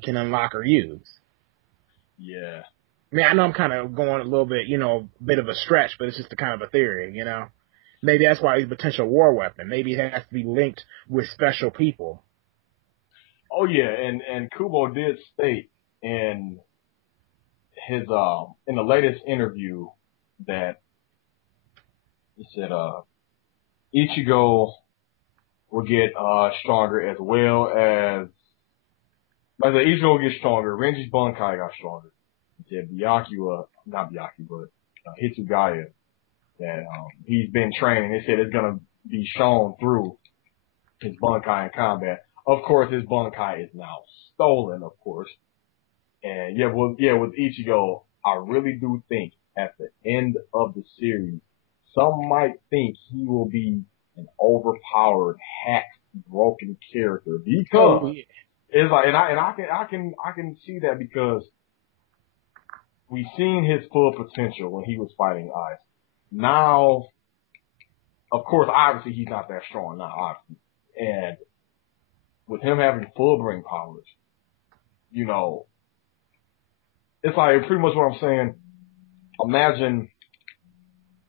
he can unlock or use. Yeah. I mean, I know I'm kind of going a little bit, bit of a stretch, but it's just a kind of a theory, Maybe that's why he's a potential war weapon. Maybe it has to be linked with special people. Oh yeah, and Kubo did state in his in the latest interview that he said Ichigo will get stronger as well as Ichigo will get stronger. Renji's Bankai got stronger. He said not Byakuya, but Hitsugaya, that he's been training. They said it's gonna be shown through his Bankai in combat. Of course, his Bankai is now stolen, of course. And with Ichigo, I really do think at the end of the series, some might think he will be an overpowered, hacked, broken character because it's like, and I can see that because we've seen his full potential when he was fighting Ice. Now, of course, obviously he's not that strong now, obviously, and with him having full brain powers, it's like pretty much what I'm saying. Imagine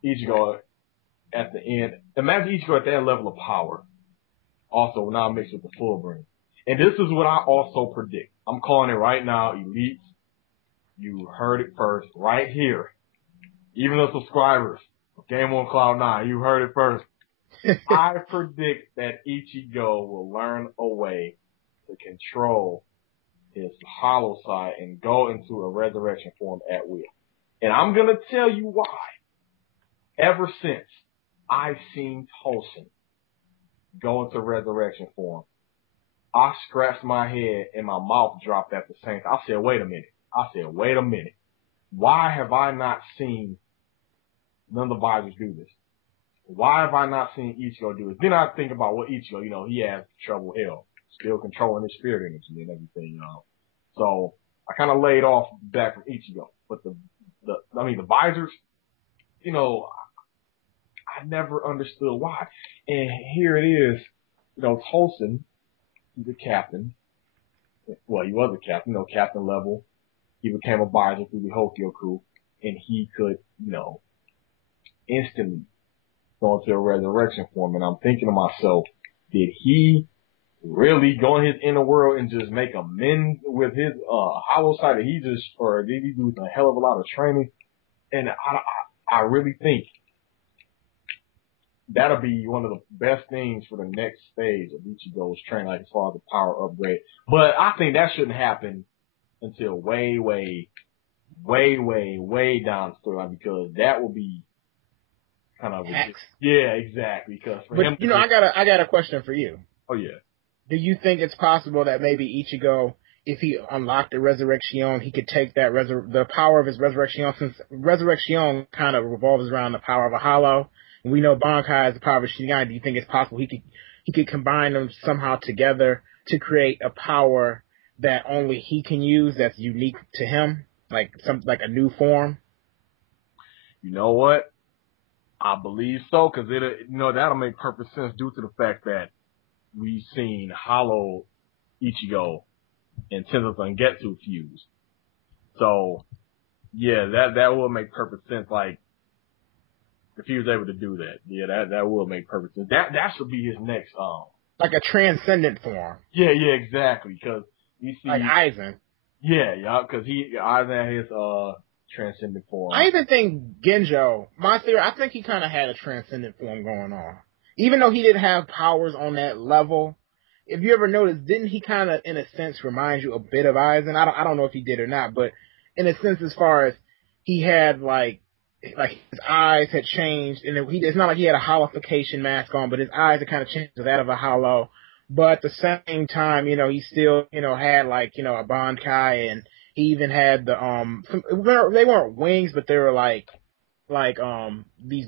Ichigo at the end. Imagine Ichigo at that level of power. Also now mixed with the full brain. And this is what I also predict. I'm calling it right now, Elites. You heard it first, right here. Even the subscribers of Game on Cloud 9, you heard it first. I predict that Ichigo will learn a way to control his hollow side and go into a resurrection form at will. And I'm going to tell you why. Ever since I've seen Tosin go into resurrection form, I scratched my head and my mouth dropped at the same time. I said, wait a minute. Why have I not seen none of the Visors do this? Why have I not seen Ichigo do it? Then I think about what Ichigo, he has trouble hell, still controlling his spirit energy and everything, So I kind of laid off back from Ichigo. But the Visors, I never understood why. And here it is, Tosin, he's a captain. Well, he was a captain, captain level. He became a Visor through the Hokyoku, and he could, instantly go into a resurrection form. And I'm thinking to myself, did he really go in his inner world and just make amends with his hollow side? Or did he do a hell of a lot of training? And I really think that'll be one of the best things for the next stage of Ichigo's training, like as far as the power upgrade. But I think that shouldn't happen until way, way, way, way, way down the storyline, because that will be kind of yeah, exactly. Because for him, I got a question for you. Oh yeah. Do you think it's possible that maybe Ichigo, if he unlocked the Resurrection, he could take that the power of his Resurrection, since Resurrection kind of revolves around the power of a hollow, and we know Bankai is the power of a Shinigami. Do you think it's possible he could combine them somehow together to create a power that only he can use, that's unique to him, like a new form? You know what? I believe so, because that'll make perfect sense due to the fact that we've seen Hollow Ichigo and Tensei Zangetsu fuse. So, yeah, that will make perfect sense. Like, if he was able to do that, yeah, that will make perfect sense. That should be his next, like a transcendent form. Yeah, exactly. Because you see, like Aizen. Yeah, because Aizen had his transcendent form. I even think Ginjo, my theory, I think he kind of had a transcendent form going on. Even though he didn't have powers on that level, if you ever noticed, didn't he kind of, in a sense, remind you a bit of Aizen? I don't know if he did or not, but in a sense, as far as he had like his eyes had changed, and it's not like he had a hollowification mask on, but his eyes had kind of changed to that of a hollow. But at the same time, he still, had like, a Bankai, and he even had they weren't wings, but they were like these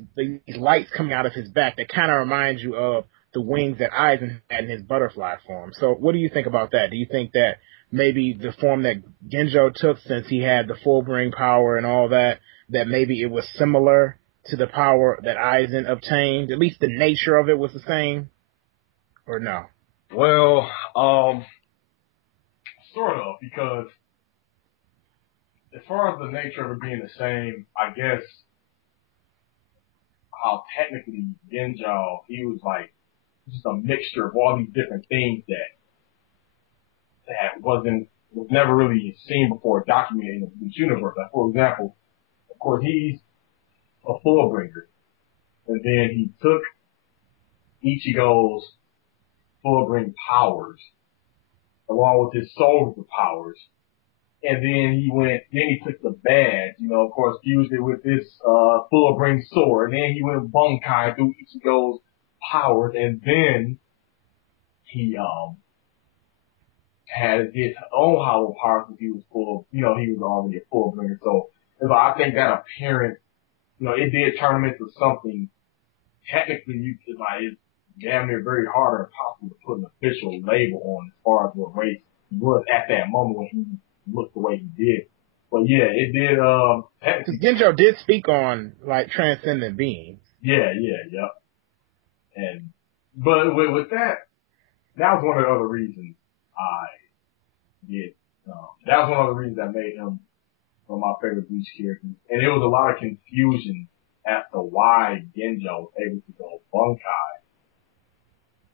lights coming out of his back that kind of remind you of the wings that Aizen had in his butterfly form. So what do you think about that? Do you think that maybe the form that Ginjo took, since he had the full brain power and all that maybe it was similar to the power that Aizen obtained? At least the nature of it was the same? Or no? Well, Sort of, because as far as the nature of it being the same, I guess how technically Ginjo, he was like just a mixture of all these different things that was never really seen before, documented in the Bleach universe. Like, for example, of course, he's a Fullbringer, and then he took Ichigo's Fullbring powers, along with his Soul's powers, and then he took the badge, of course, fused it with this Fullbring sword, and then he went Bunkai through Ichigo's powers, and then he had his own hollow powers because he was he was already a Fullbringer. So I think that appearance, it did turn him into something. Technically, it's damn near very hard or impossible to put an official label on as far as what race he was at that moment when he looked the way he did. But yeah, it did. Because Ginjo did speak on like transcendent beings. Yeah. But with that was one of the other reasons I did. That was one of the reasons that made him one of my favorite Bleach characters. And it was a lot of confusion as to why Ginjo was able to go Bunkai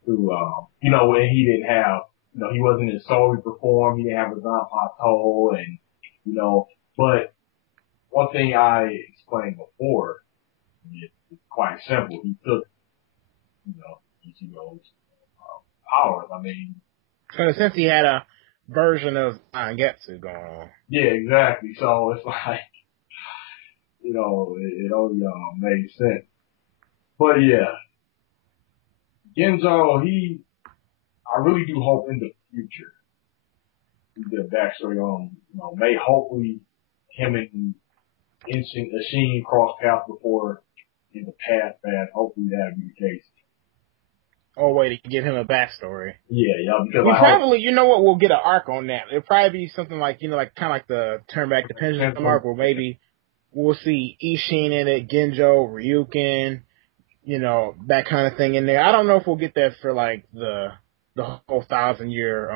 through, when he didn't have, he wasn't in Soul Reform, he didn't have a Zanpato, and, but one thing I explained before is quite simple. He took, Ichigo's powers. I mean, so in a sense, he had a version of Angetsu going on. Yeah, exactly. So it's like, it only made sense. But yeah, Ginjo, I really do hope in the future, the backstory on, may hopefully him and Ishin cross paths before in the past, hopefully that'll be the case. Or way to give him a backstory. Yeah, because we probably, we'll get an arc on that. It'll probably be something like, kind of like the Turn Back the Pendulum arc, where maybe we'll see Ishin in it, Ginjo, Ryuken, that kind of thing in there. I don't know if we'll get that for like the whole 1,000-year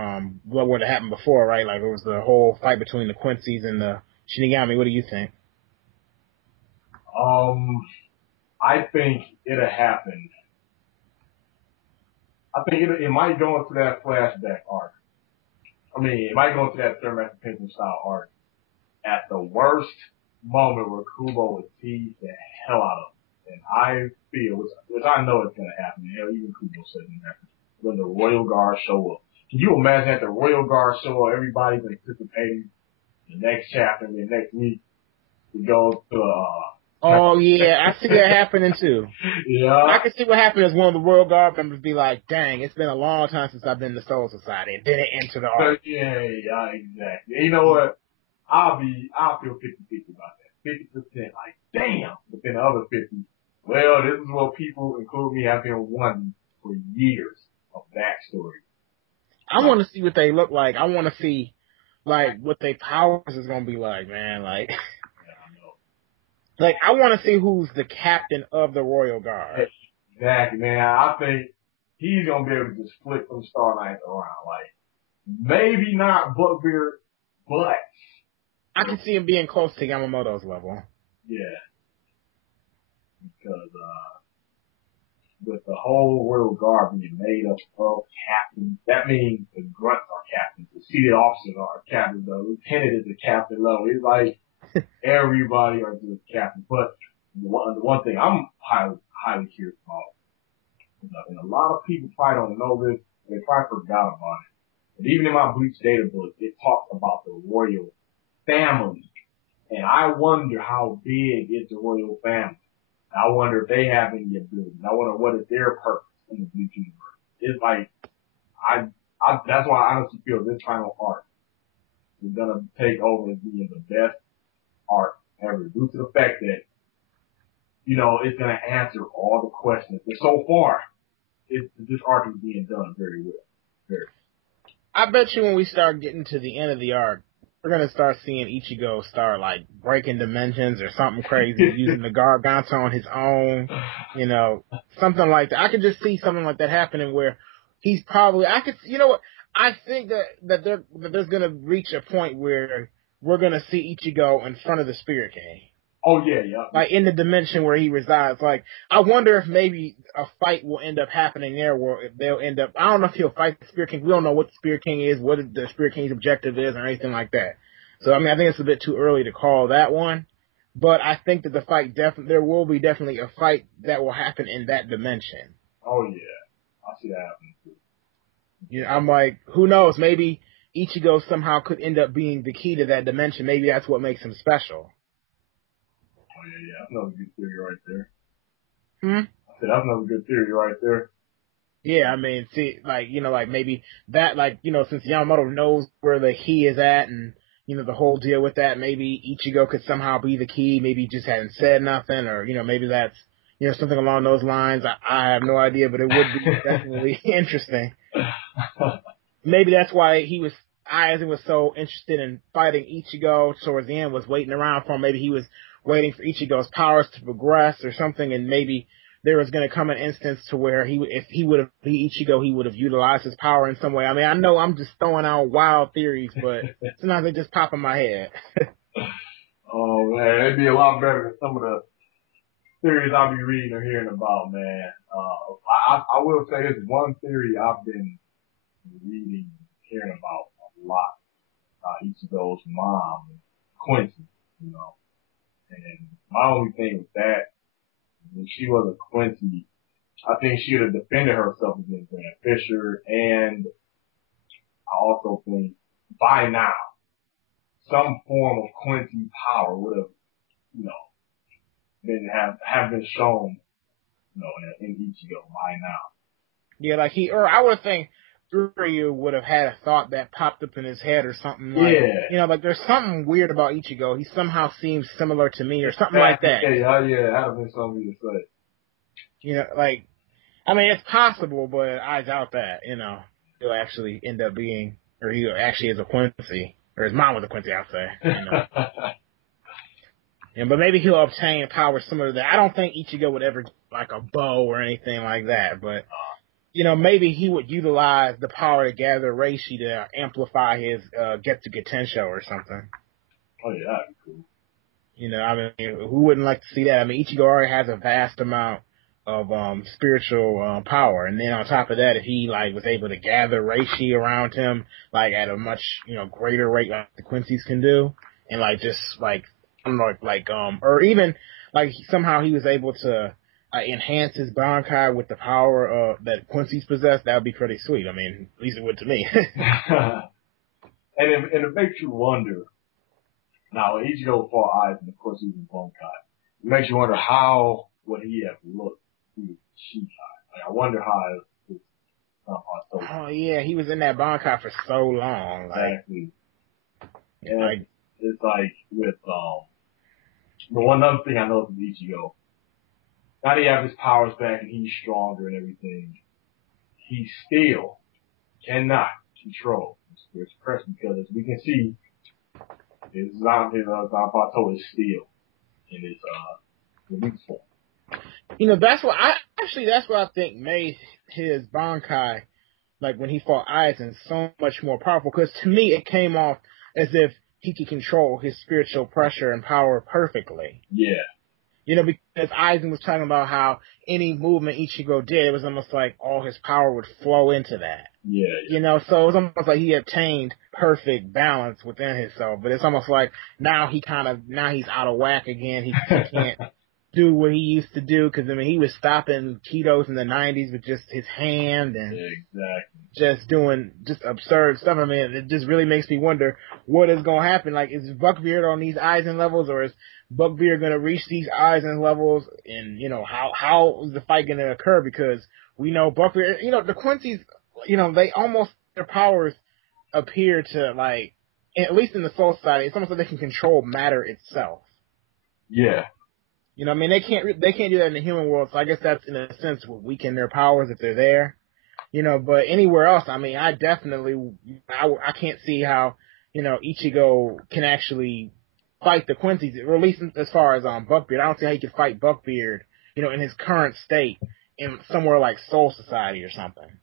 what would have happened before, right? Like it was the whole fight between the Quincy's and the Shinigami. What do you think? I think it'll happen. I think it might go into that flashback arc. I mean, it might go into that Third Master Penguin style arc at the worst moment where Kubo would tease the hell out of him. And I feel, which I know is going to happen, hell, even Kubo said it happen, when the Royal Guard show up. Can you imagine that the Royal Guard show up, everybody's anticipating the next chapter, the next week, to go to, oh yeah, I see that happening too. Yeah. I can see what happened as one of the Royal Guard members be like, dang, it's been a long time since I've been in the Soul Society. And then it enter the arc. Yeah, exactly. And you know what? I'll feel 50-50 about that. 50%, like, damn. But then the other 50, well, this is what people, including me, have been wanting for years of backstory. I want to see what they look like. I want to see, like, what their powers is going to be like, man. Like, like, I want to see who's the captain of the Royal Guard. Exactly, man. I think he's going to be able to just flip them Star Knights around. Like, maybe not Buckbeard, but I can see him being close to Yamamoto's level. Yeah. Because, with the whole Royal Guard being made up of captains, that means the grunts are captains, the seated officers are captains, the lieutenant is the captain level. It's like everybody are just captains. But the one thing I'm highly curious about, and a lot of people probably don't know this, they probably forgot about it. But even in my Bleach data book, it talks about the royal family. And I wonder how big is the royal family. I wonder if they have any abilities. I wonder what is their purpose in the Bleach universe. It's like, that's why I honestly feel this final arc is gonna take over as being the best arc ever, due to the fact that, it's gonna answer all the questions. And so far, this arc is being done very well. Very. I bet you when we start getting to the end of the arc, we're going to start seeing Ichigo start, like, breaking dimensions or something crazy, using the Garganta on his own, something like that. I could just see something like that happening where he's probably, I think that there's gonna reach a point where we're gonna see Ichigo in front of the Spirit King. Oh yeah. Like in the dimension where he resides. Like I wonder if maybe a fight will end up happening there where they'll end up. I don't know if he'll fight the Spirit King. We don't know what the Spirit King is, what the Spirit King's objective is, or anything like that. So I mean, I think it's a bit too early to call that one. But I think that the fight there will be definitely a fight that will happen in that dimension. Oh yeah, I see that happening too. Yeah, I'm like, who knows? Maybe Ichigo somehow could end up being the key to that dimension. Maybe that's what makes him special. Oh yeah, that's another good theory right there. I said that's another good theory right there. Yeah, I mean, see, like, like maybe that, like, since Yamamoto knows where the key is at and, the whole deal with that, maybe Ichigo could somehow be the key, maybe he just hadn't said nothing, or, maybe that's, something along those lines. I have no idea, but it would be definitely interesting. Maybe that's why Aizen was so interested in fighting Ichigo towards the end, was waiting around for him. Maybe he was waiting for Ichigo's powers to progress or something, and maybe there was going to come an instance to where if he would have beat Ichigo, he would have utilized his power in some way. I mean, I know I'm just throwing out wild theories, but sometimes they just pop in my head. Oh man, it'd be a lot better than some of the theories I'll be reading or hearing about, man. I will say this one theory I've been reading, hearing about a lot. Ichigo's mom, Quincy, and my only thing with that, if she was a Quincy, I think she would have defended herself against Grant Fisher, and I also think by now, some form of Quincy power would have, have been shown, in Ichigo by now. Yeah, like I would think Ryu would have had a thought that popped up in his head or something. Like, yeah. Like there's something weird about Ichigo. He somehow seems similar to me or something like that. Yeah, that'd have been something to say. Like, I mean, it's possible, but I doubt that, he'll actually end up being, or he actually is a Quincy, or his mom was a Quincy, I'll say. Yeah, but maybe he'll obtain powers similar to that. I don't think Ichigo would ever get like a bow or anything like that, but maybe he would utilize the power to gather Reishi to amplify his Getsuga Tensho or something. Oh yeah, that'd be cool. I mean, who wouldn't like to see that? I mean, Ichigo already has a vast amount of spiritual power, and then on top of that, if he was able to gather Reishi around him at a much greater rate like the Quincy's can do, and or even somehow he was able to enhance his Bankai with the power that Quincy's possessed, that would be pretty sweet. I mean, at least it would to me. and it makes you wonder. Now, Ichigo fought Aizen, of course, he was in Bankai. It makes you wonder how would he have looked through the Shikai. I wonder how his Oh yeah, he was in that Bankai for so long. Exactly. And it's like with the one other thing I know from Ichigo. Now that he has his powers back and he's stronger and everything, he still cannot control his spiritual pressure because as we can see, his Zanpakuto is still in his release form. That's what I think made his Bankai, when he fought Aizen, so much more powerful. Because to me, it came off as if he could control his spiritual pressure and power perfectly. Yeah. Because Aizen was talking about how any movement Ichigo did, it was almost like all his power would flow into that. Yeah. So it was almost like he obtained perfect balance within himself. But it's almost like now he's out of whack again. He can't do what he used to do because, he was stopping Kidos in the 90s with just his hand and just doing just absurd stuff. I mean, it just really makes me wonder what is going to happen. Is Buckbeard on these Aizen levels, or is Buckbeard going to reach these Aizen levels? And, how is the fight going to occur? Because we know Buckbeard, the Quincy's, they almost, their powers appear to, at least in the Soul Society, it's almost like they can control matter itself. Yeah. They can't do that in the human world, so I guess that's in a sense what weaken their powers if they're there. But anywhere else, I definitely, I can't see how, Ichigo can actually fight the Quincy's, or at least as far as Buckbeard. I don't see how he could fight Buckbeard, in his current state in somewhere like Soul Society or something.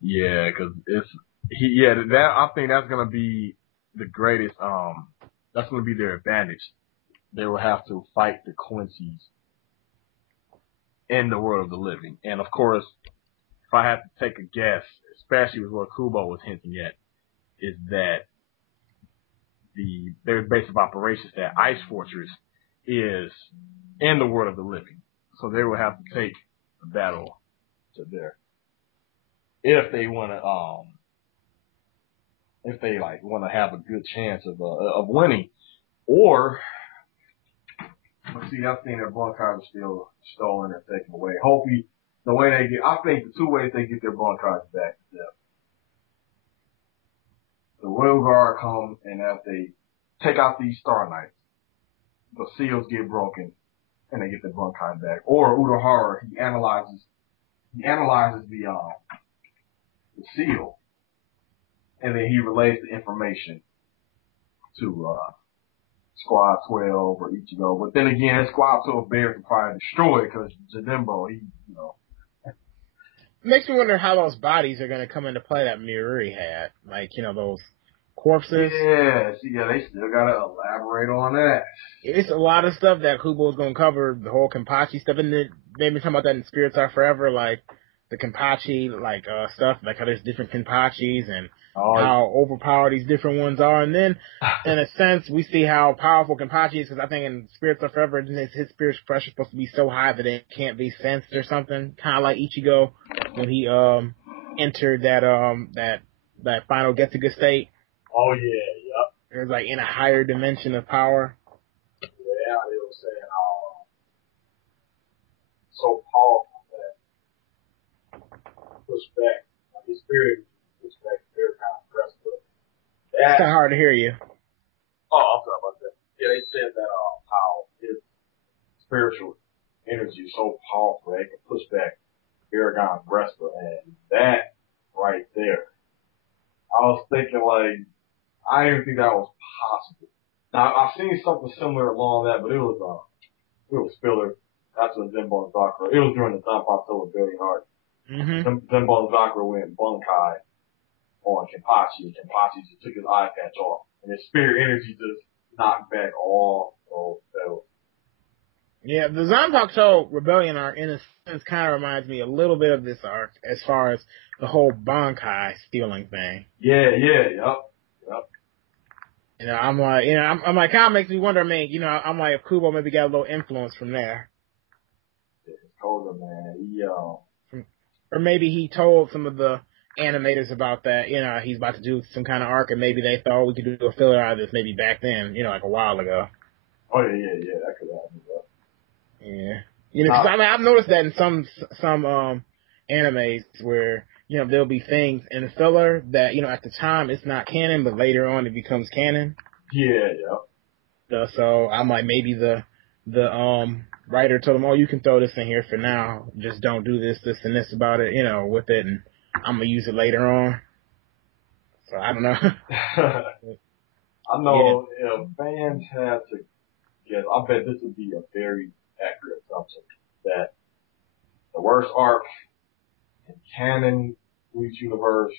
Yeah, because I think that's gonna be the greatest. That's gonna be their advantage. They will have to fight the Quincy's in the world of the living, and of course, if I have to take a guess, especially with what Kubo was hinting at, is that their base of operations, that Ice Fortress, is in the world of the living. So they will have to take the battle to there. If they want to have a good chance of winning. Or, let's see, I think their bond cards are still stolen or taken away. Hopefully, I think the two ways they get their bond cards back is that the Royal Guard come, and as they take out these Star Knights, the seals get broken and they get their bond card back. Or Urahara, he analyzes the seal, and then he relays the information to Squad 12 or Ichigo. But then again, Squad 12 bears will probably destroy it because Janembo, Makes me wonder how those bodies are going to come into play that Miruri had. Like, those corpses. Yeah, they still got to elaborate on that. It's a lot of stuff that Kubo's going to cover, the whole Kenpachi stuff. And then they've been talking about that in Spirits Are Forever, like the Kenpachi, stuff, like how there's different Kenpachis and how overpowered these different ones are. And then, in a sense, we see how powerful Kenpachi is, because I think in Spirits Are Forever, his spiritual pressure is supposed to be so high that it can't be sensed or something. Kind of like Ichigo when he entered that final get-to-good state. Oh, yeah, yep. It was like in a higher dimension of power. Yeah, they were saying so powerful that push back. Like his spirit push back, they're kind of pressed up. It's kind of hard to hear you. Oh, I'm sorry about that. Yeah, they said that how his spiritual energy is so powerful that it can push back Aragon's wrestler, and that right there, I was thinking I didn't think that was possible. Now I've seen something similar along that, but it was filler. That's what Zenbo and Zakura. It was during the time Pop Billion Heart. Mm-hmm. Zenbo and Zakura went Bunkai on Kenpachi, and Kenpachi just took his eye patch off, and his spirit energy just knocked back all those spells. Yeah, the Zanpakuto Rebellion arc, in a sense, kind of reminds me a little bit of this arc as far as the whole Bankai stealing thing. Yep. I'm like, kind of makes me wonder, I'm like, if Kubo maybe got a little influence from there. Yeah, it's colder, man. Or maybe he told some of the animators about that, he's about to do some kind of arc, and maybe they thought we could do a filler out of this maybe back then, like a while ago. Oh, yeah, that could happen, yeah. Because I've noticed that in some animes where, there'll be things in the filler that, at the time it's not canon, but later on it becomes canon. Yeah. So I'm like, maybe the writer told him, oh, you can throw this in here for now. Just don't do this, and this about it, with it, and I'm going to use it later on. So I don't know. I know if fans had to guess, I bet this would be a very accurate assumption that the worst arc in canon Bleach universe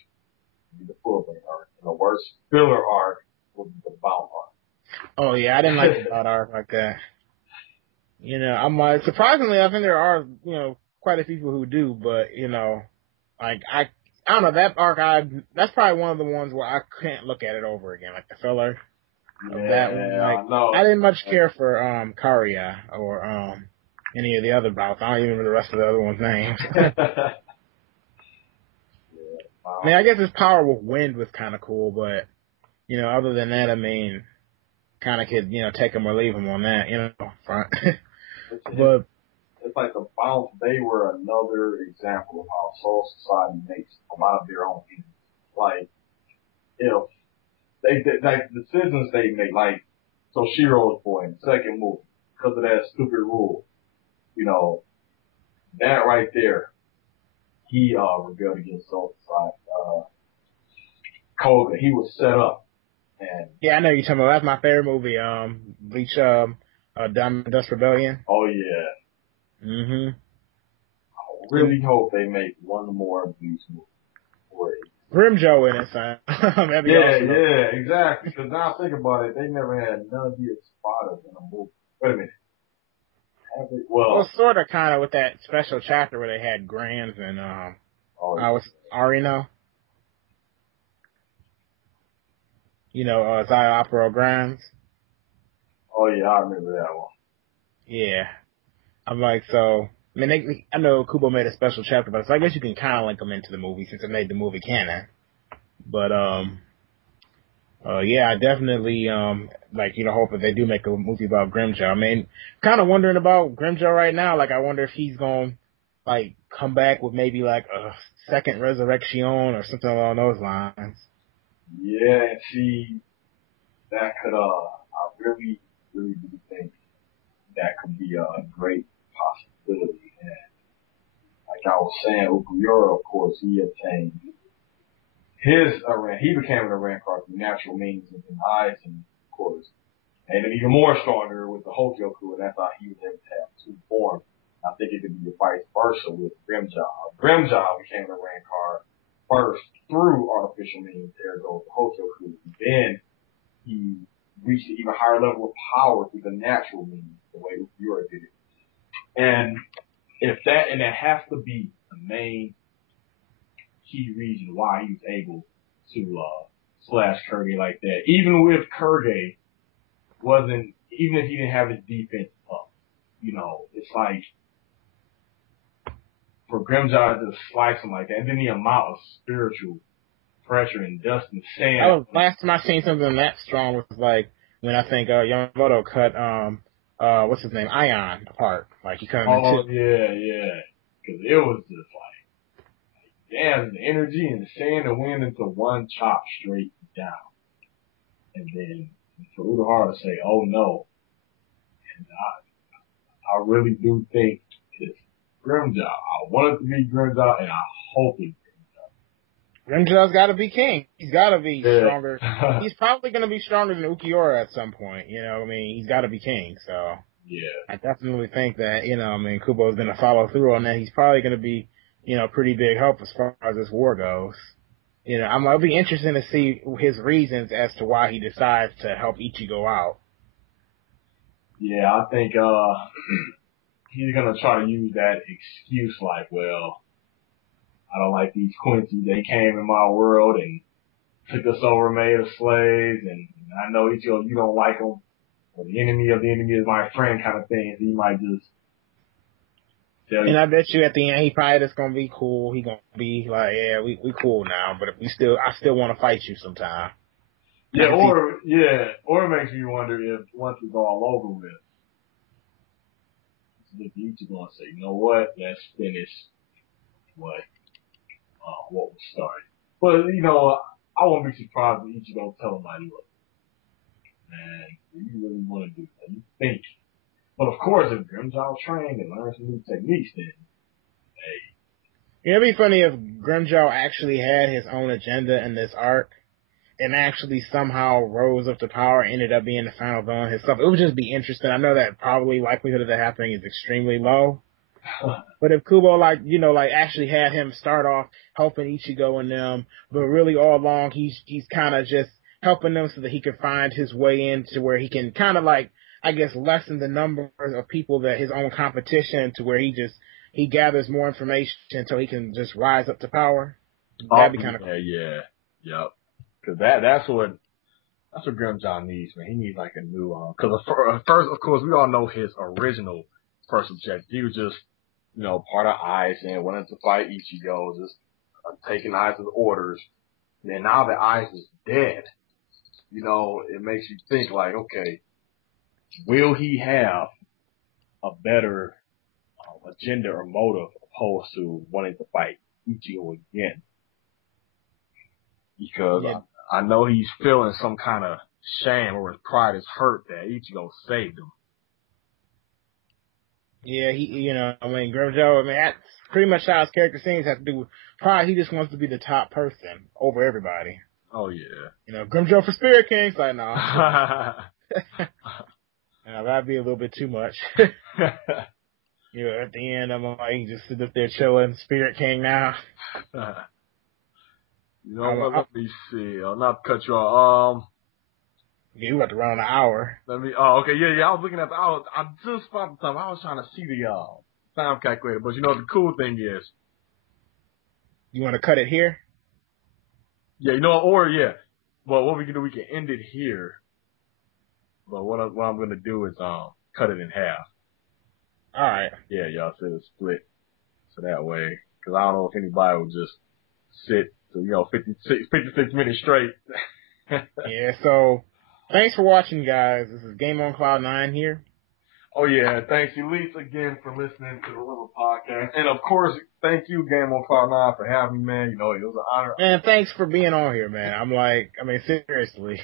would be the full length arc, and the worst filler arc would be the bound arc. Oh yeah, I didn't like the bound arc like that. I'm like, surprisingly, I think there are quite a few people who do, but I don't know, that arc that's probably one of the ones where I can't look at it over again, like the filler. Yeah, that one. Like, I didn't much care for Karia or any of the other bouts. I don't even remember the rest of the other ones' names. I mean, I guess his power with wind was kind of cool, but other than that, kind of could take him or leave him on that, front. But it's like the bounce. They were another example of how Soul Society makes a lot of their own things. Like if the decisions they make, like Toshiro's boy in the second movie, because of that stupid rule, that right there, he rebelled against Soul Society. Koga, he was set up, and yeah, I know you're talking about. That's my favorite movie, Bleach, Diamond Dust Rebellion. Oh yeah. I really hope they make one more Bleach movie where Grimmjow in it, son. That'd be awesome. Yeah, exactly. Because now think about it, they never had none of these spotters in a movie. Wait a minute. Well, sort of, kind of, with that special chapter where they had Grams and what's Arino? You know, Zaya Opera Grams. Oh yeah, I remember that one. Yeah, I'm like, so. I mean, I know Kubo made a special chapter, but so I guess you can kind of link them into the movie since it made the movie canon. But yeah, I definitely hope that they do make a movie about Grimmjow. I mean, kind of wondering about Grimmjow right now. Like, I wonder if he's gonna come back with maybe like a second resurrection or something along those lines. Yeah, see, that could I really do think that could be a great possibility. And like I was saying, Ukuyura, of course, he obtained he became an Arancard through natural means and eyes, and of course, made him even more stronger with the Hokyoku, and that's how he was able to have two forms. I think it could be vice versa with Grimmjow. Grimmjow became an Arancard first through artificial means, ergo the Hokyoku, and then he reached an even higher level of power through the natural means, the way Ukuyura did it. And that has to be the main key reason why he was able to slash Kurge like that. Even if Kurge even if he didn't have his defense up, it's like for Grimmjow to slice him like that, and then the amount of spiritual pressure and dust and sand. Last time I seen something that strong was like when I think Yamamoto cut what's his name, Ion apart. Like he cut him in two. Yeah. Because it was just like damn, the energy and the sand and wind into one chop straight down. And then for Urahara to say, oh no. And I really do think it's Grimmjow. I want it to be Grimmjow, and I hope it's Grimmjow. Grimmjow's gotta be king. He's gotta be stronger. He's probably gonna be stronger than Ukuyura at some point, I mean, he's gotta be king, so. Yeah. I definitely think that, Kubo's gonna follow through on that. He's probably gonna be, pretty big help as far as this war goes. I'll be interested to see his reasons as to why he decides to help Ichigo out. Yeah, I think, he's gonna try to use that excuse like, well, I don't like these Quincy. They came in my world and took us over, made us slaves, and I know Ichigo, you don't like them. Or the enemy of the enemy is my friend kind of thing. So he might just tell you. And I bet you at the end he probably just gonna be cool. He gonna be like, yeah, we cool now, but I still want to fight you sometime. Yeah, or it makes me wonder if once it's all over with, if Ichigo gonna say, you know what, let's finish what was started. But I won't be surprised if Ichigo tell him like, look, man, you really want to do that? You think? But of course, if Grimmjow trained and learned some new techniques, then hey. It'd be funny if Grimmjow actually had his own agenda in this arc, and actually somehow rose up to power, and ended up being the final villain himself. It would just be interesting. I know that probably likelihood of that happening is extremely low. But if Kubo, actually had him start off helping Ichigo and them, but really all along he's kind of just helping them so that he can find his way into where he can kind of lessen the number of people that his own competition to where he gathers more information until he can just rise up to power. That'd be kind of cool. Yeah. Yep. Cause that's what Grimmjow needs, man. He needs like a new, cause first, of course, we all know his original first objective. He was just, part of Ice and wanted to fight Ichigo, just taking Ice's orders. And then now that Ice is dead, it makes you think like, okay, will he have a better agenda or motive opposed to wanting to fight Ichigo again? Because I know he's feeling some kind of shame or his pride is hurt that Ichigo saved him. Yeah, Grimmjow, that's pretty much how his character seems have to do with pride. He just wants to be the top person over everybody. Oh, yeah. Grimmjow for Spirit King. It's like, no. That'd be a little bit too much. At the end, I'm like, he just sit up there chilling, Spirit King now. You know what? Let me see. I'll not cut you off. You got to run an hour. Okay, yeah. I was looking at I just spotted the time. I was trying to see the time calculator, but you know what the cool thing is? You want to cut it here? Yeah, Well, what we can do, we can end it here. But what I'm gonna do is cut it in half. All right. Yeah, y'all said it's split, so that way, because I don't know if anybody will just sit, 56 minutes straight. Yeah. So, thanks for watching, guys. This is Game on Cloud 9 here. Oh yeah, thanks Elites again for listening to the little podcast, and of course, thank you Game on Cloud 9 for having me, man. You know, it was an honor. And thanks for being on here, man. Seriously,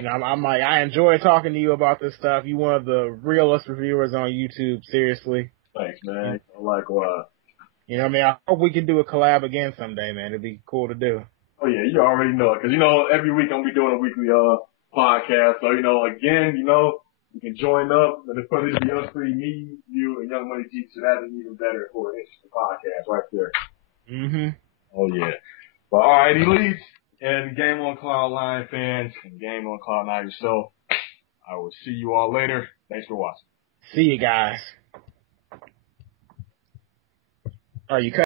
I enjoy talking to you about this stuff. You one of the realest reviewers on YouTube. Seriously. Thanks, man. Likewise. You know what I mean? I hope we can do a collab again someday, man. It'd be cool to do. Oh yeah, you already know it, because every week I'm gonna be doing a weekly podcast. So again, you can join up, and it's going to be us three, me, you, and Young Money Teacher. So that'd be even better for an interesting podcast right there. Mm-hmm. Oh yeah. But all right, Elites and Game on Cloud 9 fans and Game on Cloud 9 yourself. I will see you all later. Thanks for watching. See you guys. Are you cut?